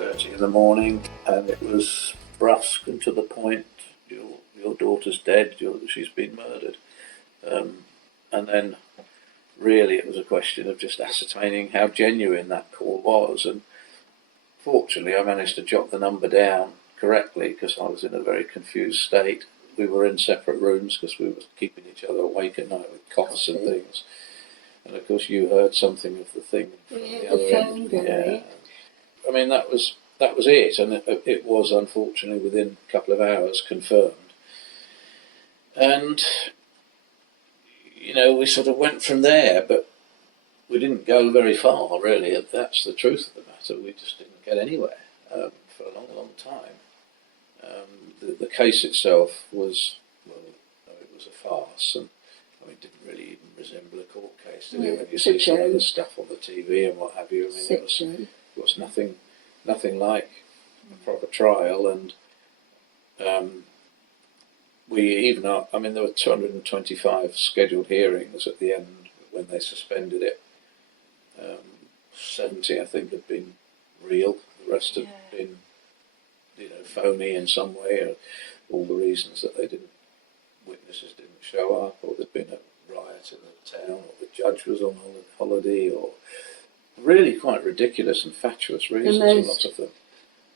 6:30 in the morning, and it was brusque and to the point. Your daughter's dead. She's been murdered, and then really it was a question of just ascertaining how genuine that call was. And fortunately, I managed to jot the number down correctly because I was in a very confused state. We were in separate rooms because we were keeping each other awake at night with coughs and things. And of course, you heard something of the thing from the other end. Yeah. I mean, that was it, and it was unfortunately within a couple of hours confirmed. And we sort of went from there, but we didn't go very far, really. That's the truth of the matter. We just didn't get anywhere for a long, long time. The case itself was, it was a farce, and it didn't really even resemble a court case, did it? When you see some of the stuff on the TV and what have you, it was nothing like a proper trial, and there were 225 scheduled hearings at the end when they suspended it. 70, I think, had been real. The rest had been, phony in some way, or all the reasons that witnesses didn't show up, or there'd been a riot in the town, or the judge was on holiday, or really quite ridiculous and fatuous reasons, a lot of them.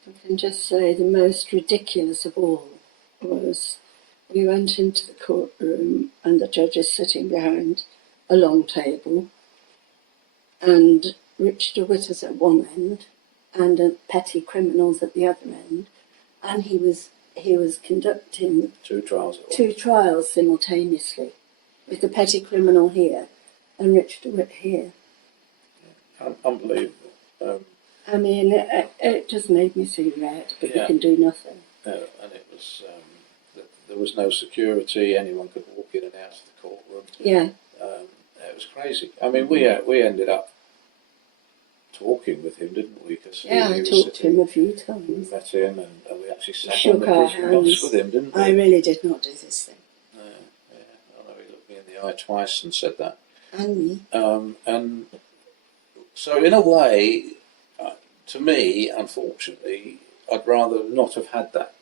I can just say the most ridiculous of all was we went into the courtroom and the judge is sitting behind a long table, and Richard DeWitt at one end and petty criminals at the other end, and he was conducting two trials simultaneously, with the petty criminal here and Richard DeWitt here. Unbelievable. It just made me see red, but you can do nothing. And it was there was no security. Anyone could walk in and out of the courtroom. Yeah. It was crazy. We ended up talking with him, didn't we? Cause I talked to him a few times. We met him, and we actually sat Shook on the our prison bus with him, didn't we? I really did not do this thing. I know he looked me in the eye twice and said that. And me. And so, in a way, to me, unfortunately, I'd rather not have had that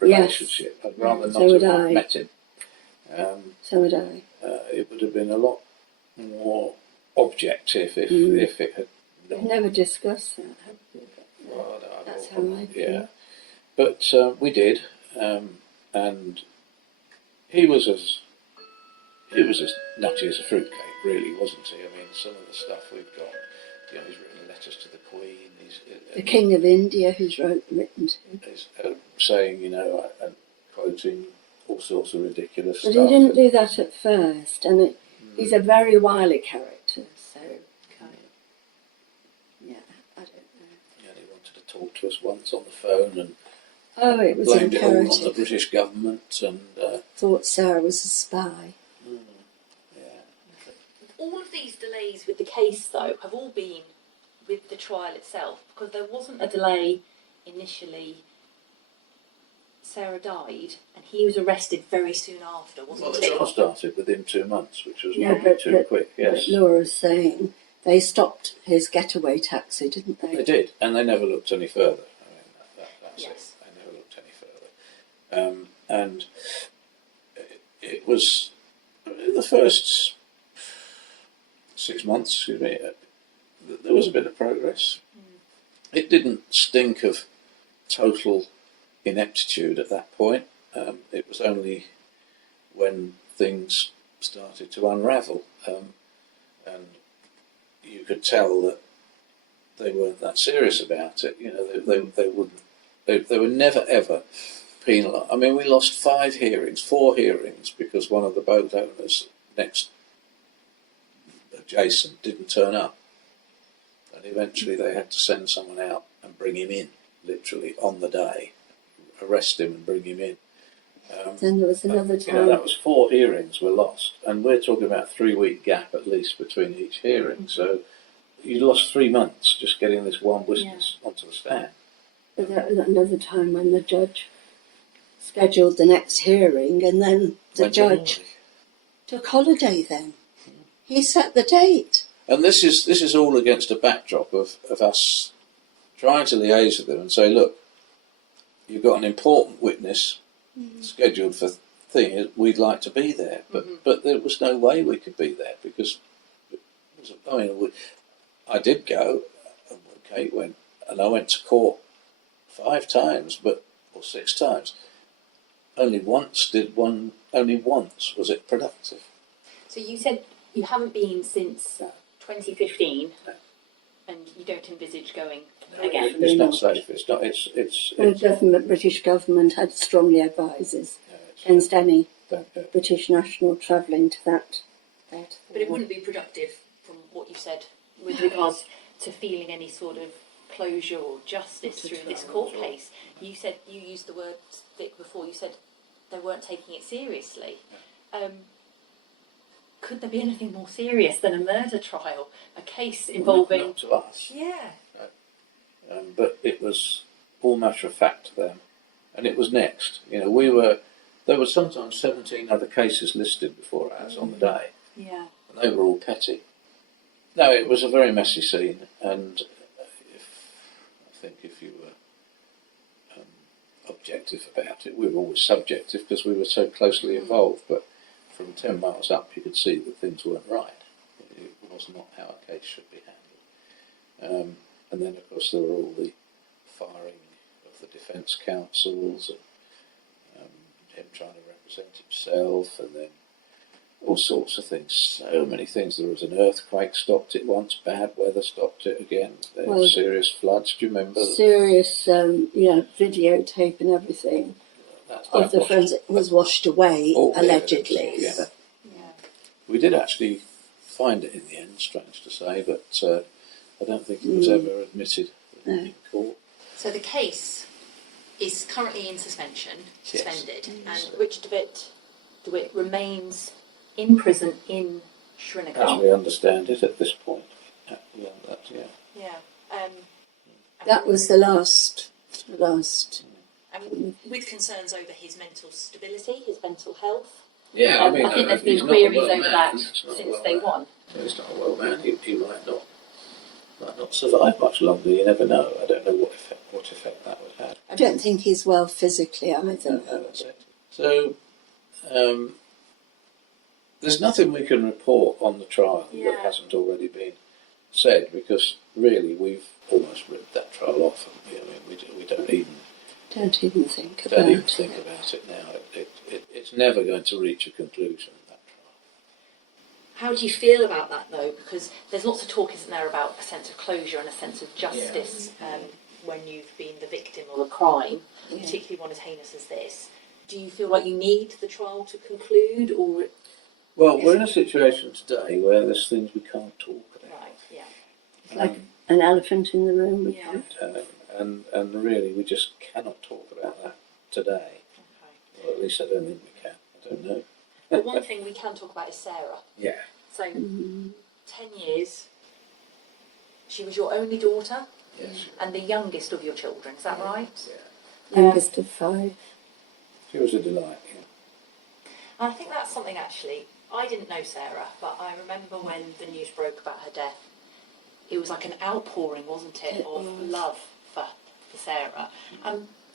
relationship. I'd rather not have met him. So would I. It would have been a lot more objective if it had not. We've never discussed that, have we? Well, that's how I feel. Yeah. But we did, and he was as nutty as a fruitcake, really, wasn't he? Some of the stuff we've got, he's written letters to the Queen. The King of India, who's written to. He's saying, and quoting all sorts of ridiculous stuff. But he didn't do that at first, and he's a very wily character, so I don't know. Yeah, he wanted to talk to us once on the phone and it was blamed it all on the British government and thought Sarah was a spy. All of these delays with the case, though, have all been with the trial itself, because there wasn't a delay initially. Sarah died, and he was arrested very soon after, wasn't he? The trial started within 2 months, which was probably too quick, yes. But Laura's saying they stopped his getaway taxi, didn't they? They did, and they never looked any further. That's yes. It. They never looked any further. And it was the first 6 months, there was a bit of progress. It didn't stink of total ineptitude at that point. It was only when things started to unravel, and you could tell that they weren't that serious about it. They were never ever penalised. We lost 4 hearings, because one of the boat owners next adjacent didn't turn up, and eventually they had to send someone out and bring him in, literally on the day, arrest him and bring him in. Then there was another time. That was 4 hearings were lost, and we're talking about a 3-week gap at least between each hearing. So you lost 3 months just getting this one witness onto the stand. But that was another time when the judge scheduled the next hearing, and then the judge took holiday then. He set the date. And this is all against a backdrop of us trying to liaise with them and say, look, you've got an important witness scheduled for thing. We'd like to be there, but there was no way we could be there because I did go. Kate went, and I went to court 5 times, or 6 times. Only once was it productive. So you said you haven't been since 2015, No. and you don't envisage going No, again. it's not safe. It's not. The British government had strongly advises against any British national travelling to that. But it wouldn't be productive, from what you said, with regards to feeling any sort of closure or justice through this court case. You said, you used the word, Vic, before, you said they weren't taking it seriously. Could there be anything more serious than a murder trial? A case involving... Not to us. Yeah. But it was all matter of fact to them. And it was next. There were sometimes 17 other cases listed before ours on the day. Yeah. And they were all petty. No, it was a very messy scene, and I think if you were objective about it, we were always subjective because we were so closely involved, but from 10 miles up you could see that things weren't right. It was not how a case should be handled. And then of course there were all the firing of the defence counsels and him trying to represent himself, and then all sorts of things, so many things. There was an earthquake, stopped it once, bad weather, stopped it again. There were serious floods, do you remember? Serious, videotape and everything of the forensic was washed away, allegedly. Yeah. We did actually find it in the end, strange to say, but I don't think it was ever admitted in court. So the case is currently in suspended, Yes. and Richard DeWitt remains in prison in Srinagar. As we understand it at this point. That was the last. And with concerns over his mental stability, his mental health. Yeah, I think there's been queries over that since day one. He's not a well man. He might not survive much longer. You never know. I don't know what effect that would have. I don't think he's well physically either. No, that's it. So, there's nothing we can report on the trial that hasn't already been said, because really we've almost ripped that trial off. We don't even think about it now. It's never going to reach a conclusion, that trial. How do you feel about that, though? Because there's lots of talk, isn't there, about a sense of closure and a sense of justice when you've been the victim of a crime, particularly one as heinous as this. Do you feel like you need the trial to conclude, or...? Well, we're in a situation today where there's things we can't talk about. Right, yeah. It's like an elephant in the room. We can't. And really, we just cannot talk about that today. Okay. Or at least I don't think we can. I don't know. But one thing we can talk about is Sarah. Yeah. So, 10 years, she was your only daughter? Yes. And the youngest of your children, is that right? Yeah. Youngest of 5. She was a delight, yeah. And I think that's something, actually, I didn't know Sarah, but I remember when the news broke about her death, it was like an outpouring, wasn't it, of love for Sarah.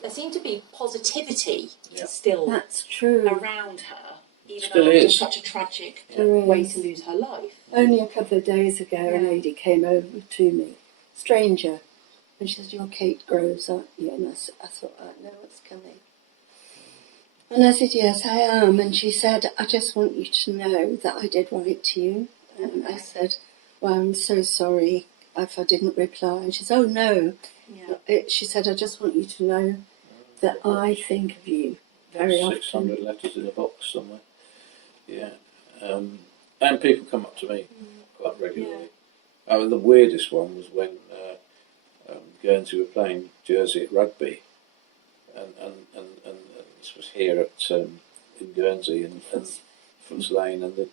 There seemed to be positivity still That's true. around her, even Still though it is. was such a tragic way to lose her life. Only a couple of days ago, a lady came over to me, stranger, and she said, "You're Kate Groves, aren't you?" And I thought, I know what's coming. And I said, "Yes, I am." And she said, "I just want you to know that I did write to you." And I said, "Well, I'm so sorry if I didn't reply." And she said, "Oh, no." She said, "I just want you to know that I think of you very often." 600 letters in a box somewhere. Yeah. And people come up to me quite regularly. The weirdest one was when Guernsey were playing Jersey at rugby. And this was here at in Guernsey and Foots Lane, and the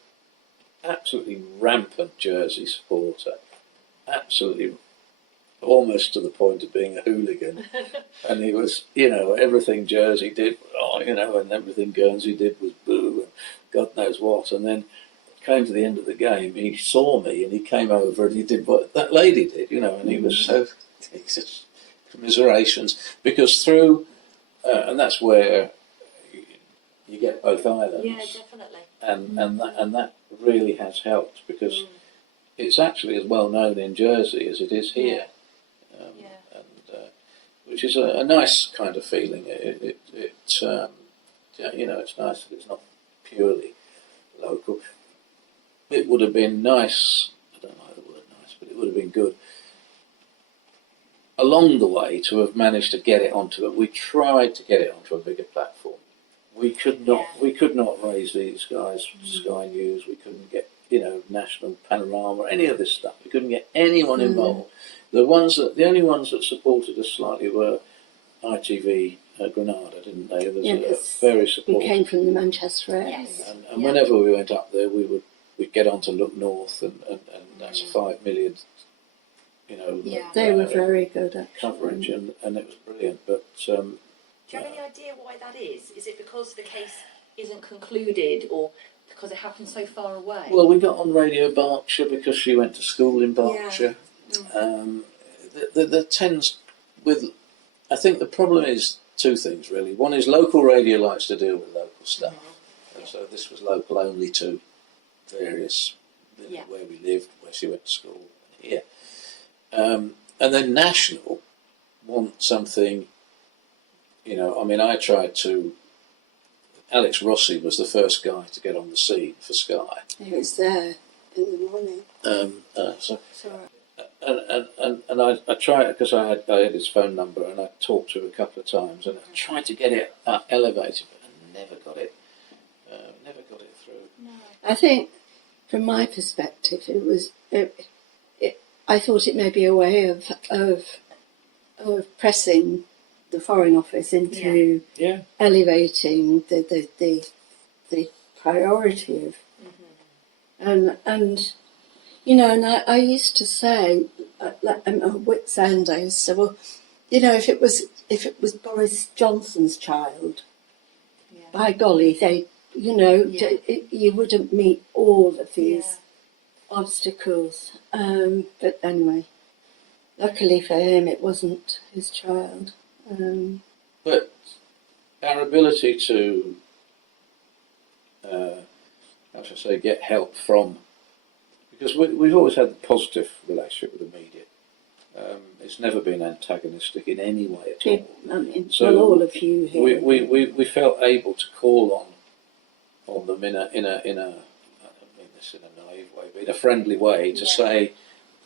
absolutely rampant Jersey supporter, absolutely almost to the point of being a hooligan. And he was, everything Jersey did, and everything Guernsey did was boo and God knows what. And then came to the end of the game, he saw me and he came over and he did what that lady did, and he was so, commiserations, because through, and that's where you get both islands. Yeah, definitely. And that really has helped, because it's actually as well known in Jersey as it is here. Which is a nice kind of feeling. It's nice that it's not purely local. It would have been nice, I don't like the word nice, but it would have been good along the way to have managed to get it onto it. We tried to get it onto a bigger platform. We could not raise these guys, Sky News. We couldn't get, National Panorama, any of this stuff. We couldn't get anyone involved. The only ones that supported us slightly were ITV Granada, didn't they? Very supportive. We came from the Manchester area. Yes. And whenever we went up there, we'd get on to Look North, and that's a 5 million, they were very good at coverage, and it was brilliant. But do you have any idea why that is? Is it because the case isn't concluded, or because it happened so far away? Well, we got on Radio Berkshire because she went to school in Berkshire. The tends with, I think the problem is two things really. One is local radio likes to deal with local stuff, and so this was local only to various where we lived, where she went to school here, and then national want something. I tried to. Alex Rossi was the first guy to get on the scene for Sky. He was there in the morning. And I tried, because I had his phone number, and I talked to him a couple of times, and I tried to get it elevated, but I never got it through. No. I think, from my perspective, I thought it may be a way of pressing the Foreign Office into elevating the priority of, and I used to say, at wit's end, I used to say, well, if it was Boris Johnson's child, by golly, you wouldn't meet all of these obstacles. But anyway, luckily for him, it wasn't his child. But our ability to, how should I say, get help from, because we've always had a positive relationship with the media. It's never been antagonistic in any way at all. So all of you here. We felt able to call on them in a I don't mean this in a naive way, but in a friendly way to say,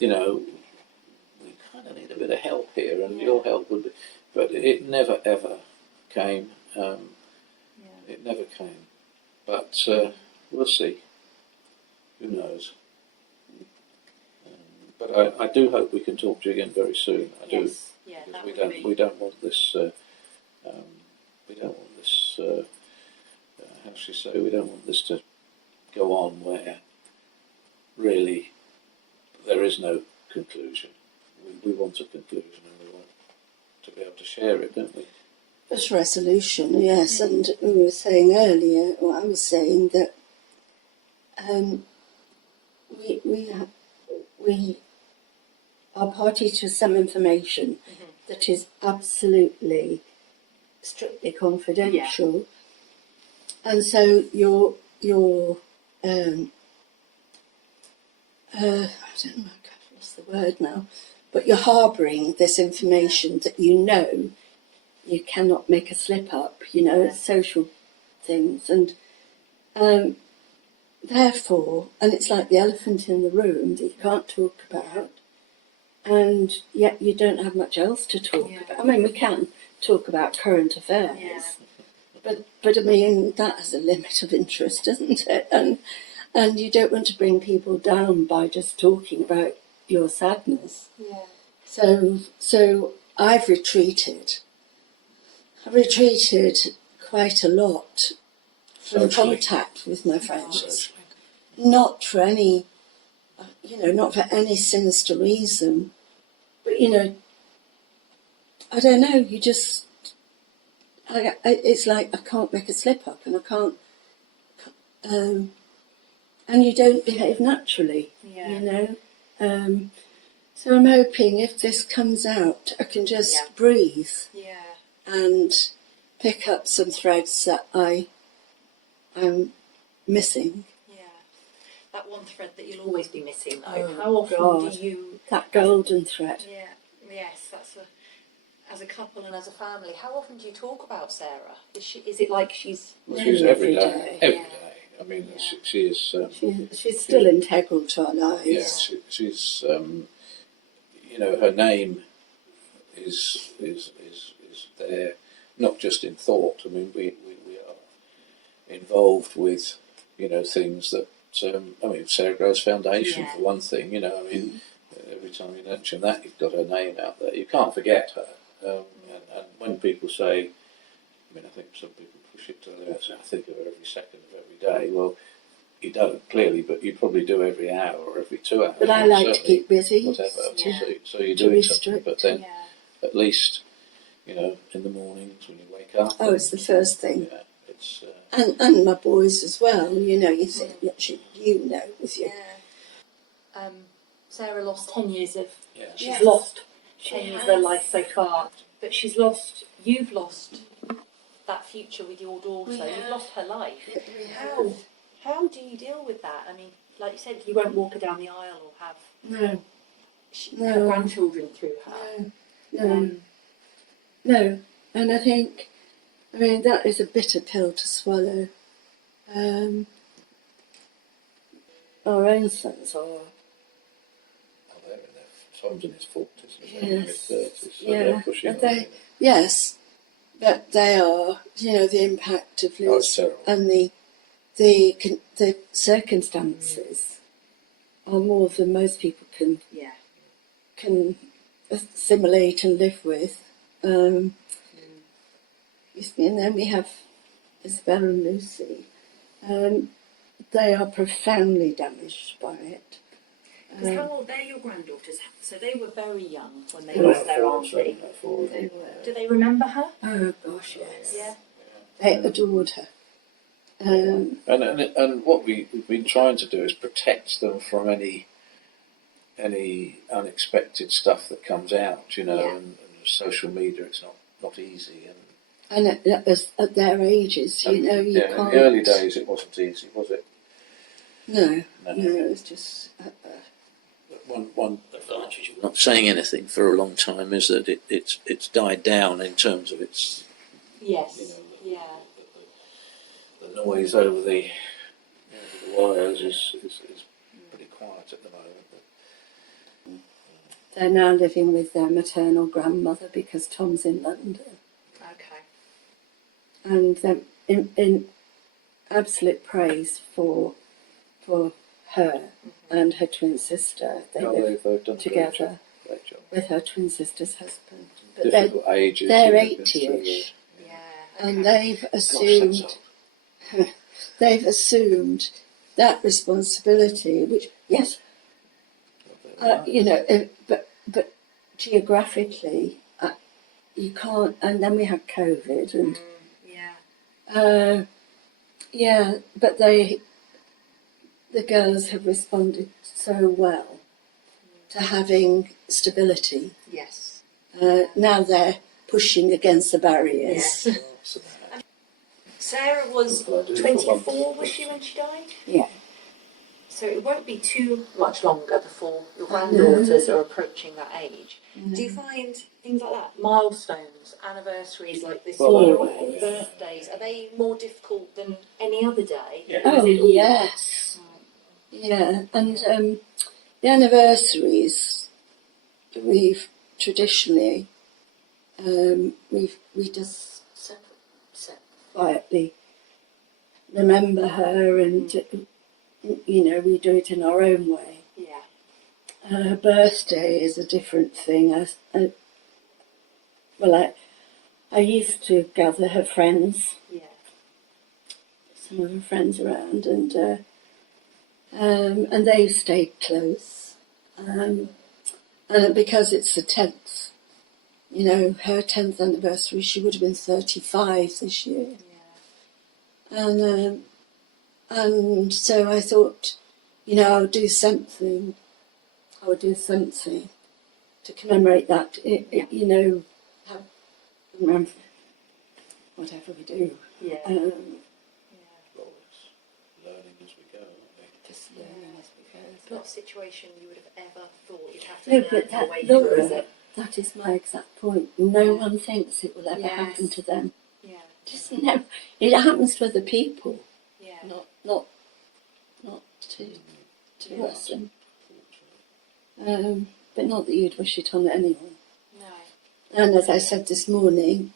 we kind of need a bit of help here, and your help would be. But it never ever came. It never came. But we'll see. Who knows? But I do hope we can talk to you again very soon. I do. Yeah, because we don't want this. We don't want this. How should I say? We don't want this to go on where really there is no conclusion. We want a conclusion, and we want to be able to share it, don't we? There's resolution, yes, and we were saying earlier, or I was saying that we are party to some information that is absolutely strictly confidential, and so your I don't know, what's the word now, but you're harbouring this information that you cannot make a slip up, social things, and therefore, and it's like the elephant in the room that you can't talk about, and yet you don't have much else to talk about. I mean, we can talk about current affairs, but I mean, that has a limit of interest, doesn't it? And you don't want to bring people down by just talking about your sadness. Yeah. So I've retreated. I've retreated quite a lot from contact with my friends. Not for any, not for any sinister reason, but I don't know. You just, it's like I can't make a slip up, and I can't, and you don't behave naturally. So I'm hoping if this comes out, I can just Yeah. breathe Yeah. and pick up some threads that I'm missing. Yeah. That one thread that you'll always be missing, though. Oh, How often God. do you... That golden thread. Yeah. Yes, that's as a couple and as a family, how often do you talk about Sarah? Is it like she's... She's every day. day. Every Yeah. day. I mean, Yeah. she is. She's still integral to our lives. Yes, she's. Her name is there, not just in thought. I mean, we are involved with, things that. Sarah Groves Foundation, Yeah. for one thing. Every time you mention that, you've got her name out there. You can't forget her. And when people say, I think some people push it to the limit, I think of her every second of every day. Well, you don't, clearly, but you probably do every hour or every 2 hours. But I like to keep busy. Whatever. Yeah. So you're doing something, restrict. but then Yeah. at least, in the mornings when you wake up. Oh, it's the first thing. Yeah, it's... And my boys as well. You think, with you. Yeah. Sarah lost 10 years of... Yeah. She's Yes. lost She 10 years of has. her life so far. But you've lost that future with your daughter. We You've have. lost her life. We have. How do you deal with that? I mean, like you said, you won't walk her down the aisle or have No. her grandchildren through her. No. And I think, that is a bitter pill to swallow. Our own sons are. Oh, they're in their... Tom's in his 40s and Yes. mid-30s, so they're pushing on. Yes, but they are, the impact of Oh, it's Liz terrible. and the circumstances are more than most people can assimilate and live with. And then we have Isabel and Lucy. They are profoundly damaged by it. Because how old? They're your granddaughters, so they were very young when they Well, lost their four, auntie. four. They were. Do they remember her? Oh gosh, yes. Yeah. They adored her. And what we've been trying to do is protect them from any unexpected stuff that comes out, and social media, it's not easy. And at their ages, you can't. In the early days it wasn't easy, was it? No, it was just... One advantage of not saying anything for a long time is that it's died down in terms of its... Yes. The noise over the wires is pretty quiet at the moment. They're now living with their maternal grandmother because Tom's in London. Okay. And they're in absolute praise for her and her twin sister. They live They've done together great job. with her twin sister's husband. But Difficult ages. they're been through 80ish. Yeah. And they've assumed that responsibility, which, yes, but geographically, you can't. And then we had COVID, and but the girls have responded so well to having stability. Yes. Now they're pushing against the barriers. Yes. Sarah was 24, was she, when she died? Yeah. So it won't be too much longer before your granddaughters are approaching that age. Do you find things like that, milestones, anniversaries like this, birthdays, are they more difficult than any other day? Yeah. Oh, yes. Yeah, and the anniversaries, we've traditionally, we just quietly remember her, and we do it in our own way. Yeah. Her birthday is a different thing. I used to gather her friends, some of her friends around, and they stayed close. And because it's the 10th, her 10th anniversary, she would have been 35 this year. Yeah. And so I thought, I would do something. to commemorate that, you know, have, whatever we do. Yeah. Well, it's learning as we go, aren't we? Just learning as we go. It's not a situation you would have ever thought you'd have to No, learn but your way Laura, through, is it? that is my exact point. No one thinks it will ever Yes. happen to them. Yeah. Just no. It happens to other people, Yeah. not to us. But not that you'd wish it on anyone. No. And as I said this morning,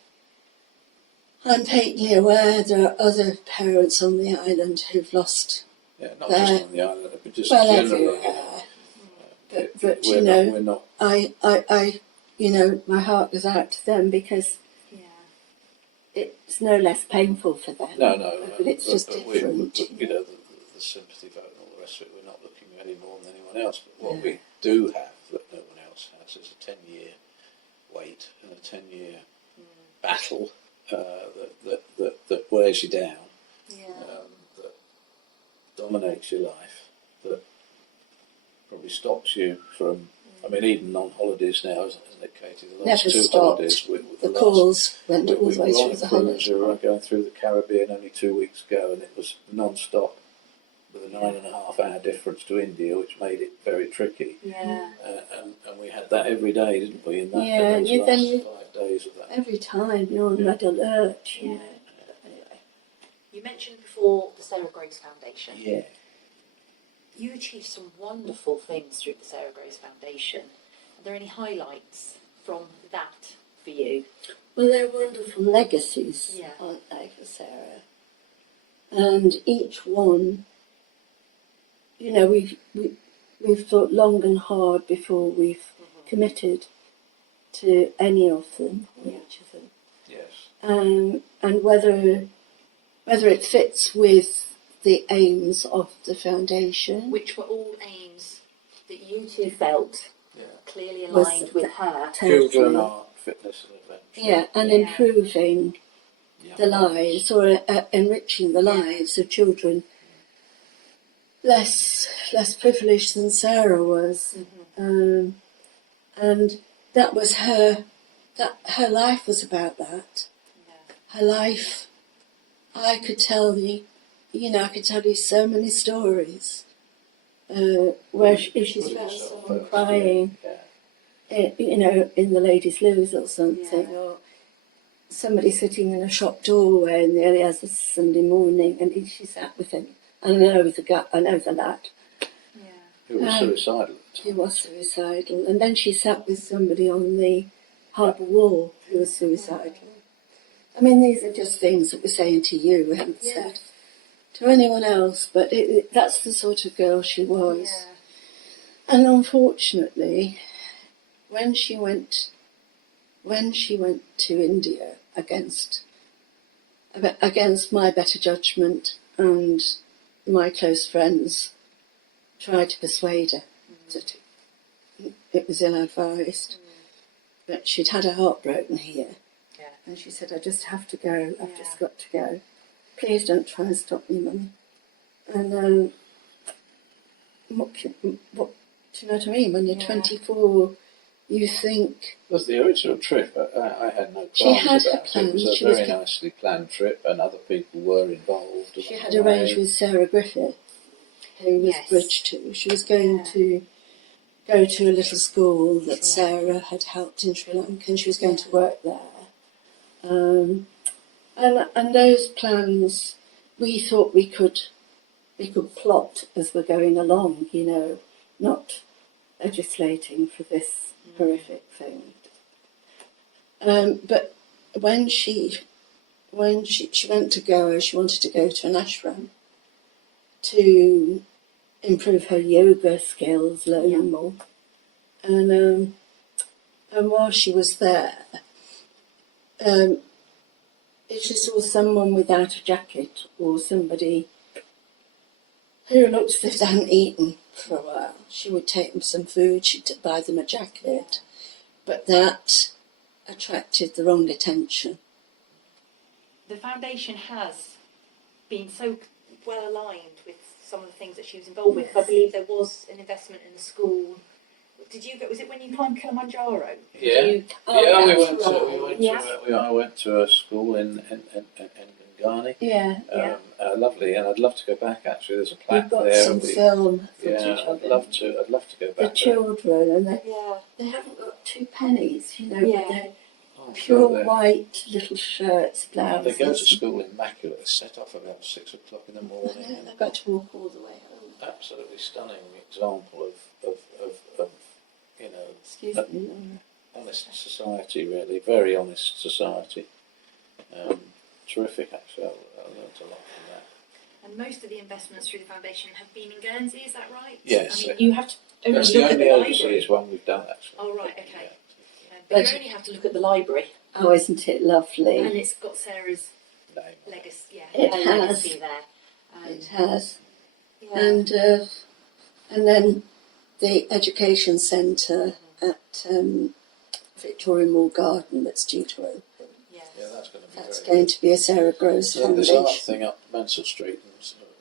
I'm patently aware there are other parents on the island who've lost. Yeah, not just on the island, but just Well, generally. everywhere. But you know, we're not. I, you know, my heart goes out to them because it's no less painful for them. No, but it's just different. You know, the sympathy vote and all the rest of it, we're not looking any more than anyone else. But what we do have that no one else has is a 10-year wait and a 10-year battle that wears you down, that dominates your life, that probably stops you from. I mean, even on holidays now, isn't it, Katie? The last Never two stopped. holidays, The calls went all the way were on through the a cruise. holiday. We were going through the Caribbean only 2 weeks ago, and it was non-stop with a 9.5-hour difference to India, which made it very tricky. Yeah. And we had that every day, didn't we? In that Yeah, those you last then 5 days of that. Every time you're on red alert. Yeah. Anyway. You mentioned before the Sarah Groves Foundation. Yeah. You achieved some wonderful things through the Sarah Groves Foundation. Are there any highlights from that for you? Well, they're wonderful legacies, aren't they, for Sarah? And each one, you know, we've thought long and hard before we've committed to any of them, or each of them. Yes. And whether it fits with the aims of the foundation, Which were all aims that you two felt clearly Was aligned with her. Children, art, fitness and adventure. Yeah, and improving the lives or enriching the lives of children less privileged than Sarah was, and that was her. That her life was about that. Her life. I could tell you, I could tell you so many stories where if she's found someone crying, in the ladies' loos or something, or somebody sitting in a shop doorway in the early hours of Sunday morning, and she sat with him. I know the lad. He was suicidal at the time. He was suicidal, and then she sat with somebody on the harbour wall who was suicidal. I mean, these are just things that we're saying to you. We haven't said to anyone else, but that's the sort of girl she was. Yeah. And unfortunately, when she went to India against my better judgment, and my close friends tried to persuade her that it was ill-advised, but she'd had her heart broken here. And she said, I just have to go, I've just got to go. Please don't try and stop me, Mummy. And what do you know what I mean? When you're 24, you think... It was the original trip. I had no She qualms had her about it. It plans. was a very nicely planned trip, and other people were involved. She had arranged with Sarah Griffith, who was bridge to. She was going to go to a little school that Sarah had helped in Sri Lanka, and she was going to work there. And those plans, we thought we could plot as we're going along, not legislating for this horrific thing. But when she went to Goa, she wanted to go to an ashram to improve her yoga skills, learn more. And while she was there, if she saw someone without a jacket or somebody who looked as if they hadn't eaten for a while, she would take them some food, she'd buy them a jacket. But that attracted the wrong attention. The foundation has been so well aligned with some of the things that she was involved with. I believe there was an investment in the school Did you go? Was it when you climbed Kilimanjaro? Yeah. You, Yeah, we that's went to, right. Yeah. I went to a school in Ghani. Yeah, Lovely, and I'd love to go back. Actually, there's a plaque you've got there. some film footage Yeah, of I'd it. love to. I'd love to go back. The there. children, and yeah. they haven't got 2 pennies, you know, Yeah. but they're Oh, pure God, white little shirts, they blouses. go to school immaculate. They set off about 6 o'clock in the morning. I know, they've got to walk all the way home. Absolutely stunning example of you know, Excuse me, Laura. honest society. Really, very honest society. Terrific, actually. I learned a lot from that. And most of the investments through the foundation have been in Guernsey, is that right? Yes. I mean, you have to only That's look the at only the overseas library. one we've done, actually. Oh, right, okay. Yeah. But But- you only have to look at the library, Oh, isn't it lovely? and it's got Sarah's Name. legacy. Yeah, It her has. legacy there. It has. Yeah. And then the education centre at Victoria Moore Garden that's due to open. Yes. Yeah, that's going to be That's very going to be a Sarah Groves good. Yeah, this art Foundation. thing up Mansell Street,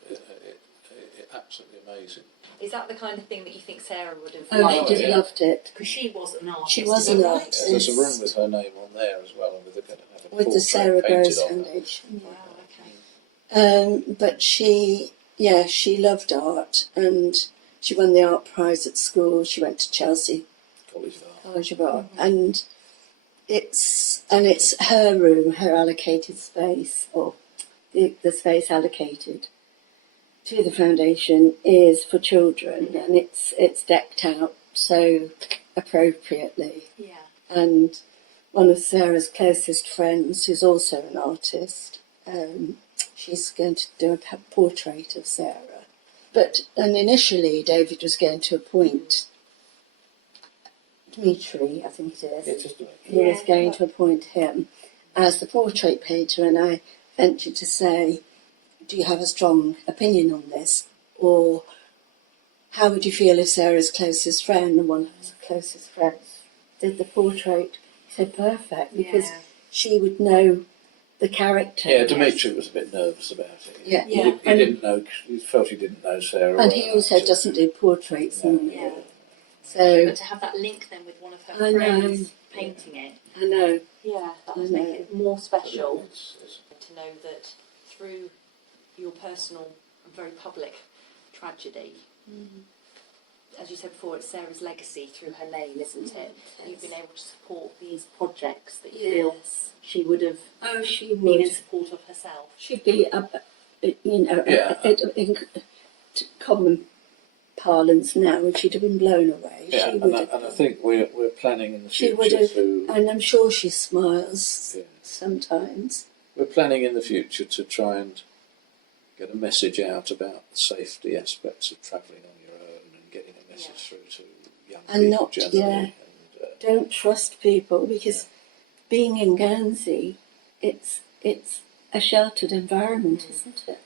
it absolutely amazing. Is that the kind of thing that you think Sarah would have Oh, liked? she just yeah. loved it. Because she was an artist. She was is that an right? artist. Yeah, there's a room with her name on there as well, and with a With the portrait Sarah painted Groves on it. Foundation. Wow, okay. But she loved art, and she won the art prize at school. She went to Chelsea College of Art. College of Art, and it's her room, her allocated space, or the space allocated to the foundation is for children, and it's decked out so appropriately. Yeah. And one of Sarah's closest friends, who's also an artist, she's going to do a portrait of Sarah. And initially, David was going to appoint Dmitri, I think it is. It is doing. He was going to appoint him as the portrait painter, and I ventured to say, do you have a strong opinion on this? Or how would you feel if Sarah's closest friend, and one of his closest friends, did the portrait? He said, perfect, because Yeah. she would know the character. Yeah, Dimitri was a bit nervous about it. Yeah. Yeah. He didn't know. He felt he didn't know Sarah. And well he also enough to- doesn't do portraits. No. And Yeah. So, But to have that link then with one of her I know. friends painting it, I know. yeah, that I would make know. it more special It's- to know that through your personal and very public tragedy, as you said before, it's Sarah's legacy through her name, isn't it? Yes. You've been able to support these projects that you feel Yes. she would have Oh, she been in would. support of herself. She'd be, Yeah. in common parlance now, she'd have been blown away. Yeah, She would and I think we're planning in the She would future have, to. and I'm sure she smiles Yeah. sometimes. We're planning in the future to try and get a message out about the safety aspects of travelling on your own and getting a message through to young And people not- generally. yeah. And, Don't trust people, because being in Guernsey, it's a sheltered environment, isn't it?